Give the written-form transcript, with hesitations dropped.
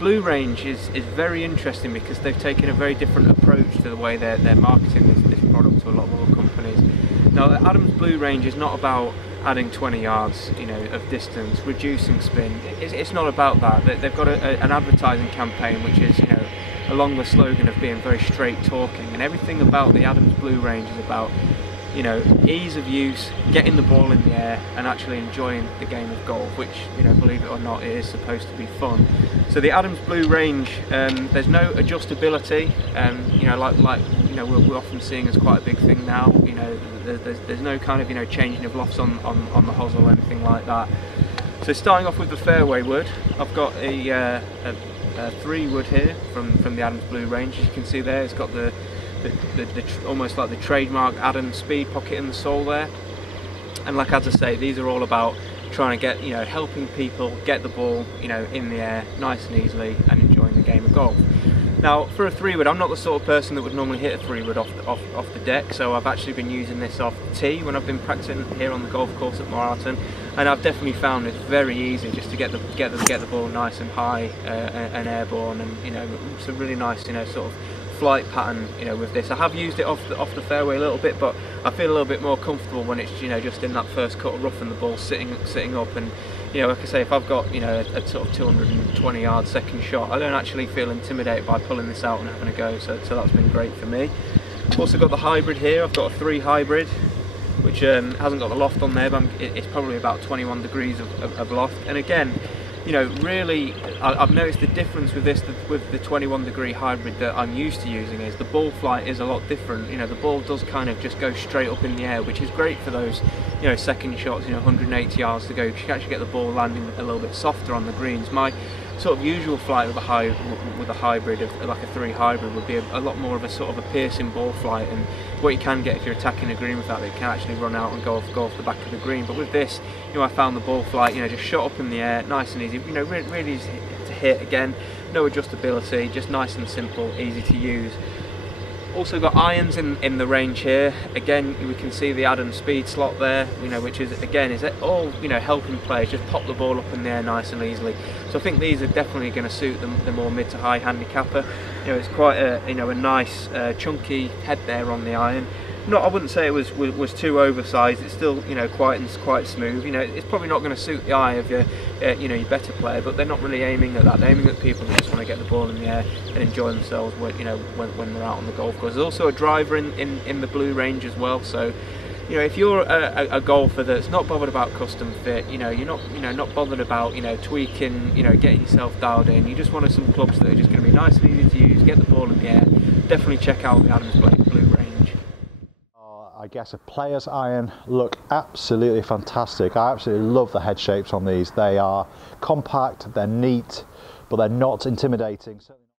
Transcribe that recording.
Blue range is very interesting because they've taken a very different approach to the way they're marketing this product to a lot more companies. Now, the Adams Blue range is not about adding 20 yards, you know, of distance, reducing spin. It's not about that. They've got an advertising campaign which is, you know, along the slogan of being very straight talking, and everything about the Adams Blue range is about, you know, ease of use, getting the ball in the air and actually enjoying the game of golf, which, you know, believe it or not, it is supposed to be fun. So the Adams Blue range, there's no adjustability, you know, like you know, we're often seeing as quite a big thing now. You know, there's no kind of, you know, changing of lofts on the hosel or anything like that. So starting off with the Fairway Wood, I've got a 3 wood here from the Adams Blue range. As you can see there, it's got the almost like the trademark Adams speed pocket in the sole there. And like as I say, these are all about trying to get, you know, helping people get the ball, you know, in the air nice and easily and enjoying the game of golf. Now, for a 3 wood, I'm not the sort of person that would normally hit a 3 wood off the deck, so I've actually been using this off the tee when I've been practicing here on the golf course at Marlton, and I've definitely found it very easy just to get the ball nice and high and airborne, and, you know, some really nice, you know, sort of flight pattern, you know, with this. I have used it off the fairway a little bit, but I feel a little bit more comfortable when it's, you know, just in that first cut of rough and the ball sitting up. And, you know, like I say, if I've got, you know, a sort of 220 yard second shot, I don't actually feel intimidated by pulling this out and having a go, so that's been great for me. I've also got the hybrid here. I've got a 3 hybrid, which hasn't got the loft on there, but it's probably about 21 degrees of loft. And again, you know, really, I've noticed the difference with this, with the 21 degree hybrid that I'm used to using, is the ball flight is a lot different. You know, the ball does kind of just go straight up in the air, which is great for those, you know, second shots, you know, 180 yards to go. You can actually get the ball landing a little bit softer on the greens. My sort of usual flight with a hybrid, of like a 3 hybrid, would be a lot more of a sort of a piercing ball flight, and what you can get if you're attacking a green with that, it can actually run out and go off the back of the green. But with this, you know, I found the ball flight, you know, just shot up in the air, nice and easy, you know, really easy to hit. Again, no adjustability, just nice and simple, easy to use. Also got irons in the range here. Again, we can see the Adams speed slot there, you know, which is, again, is all, you know, helping players just pop the ball up in the air nice and easily. So I think these are definitely going to suit the more mid to high handicapper. You know, it's quite a, you know, a nice chunky head there on the iron. I wouldn't say it was too oversized. It's still, you know, quite smooth. You know, it's probably not going to suit the eye of your, you know, your better player, but they're not really aiming at that. They're aiming at people who just want to get the ball in the air and enjoy themselves when, you know, when they're out on the golf course. There's also a driver in the blue range as well. So, you know, if you're a golfer that's not bothered about custom fit, you know, you're not bothered about, you know, tweaking, you know, getting yourself dialed in. You just wanted some clubs that are just going to be nice and easy to use, get the ball in the air. Definitely check out the Adams Blue range. I guess a player's iron look absolutely fantastic. I absolutely love the head shapes on these. They are compact, they're neat, but they're not intimidating.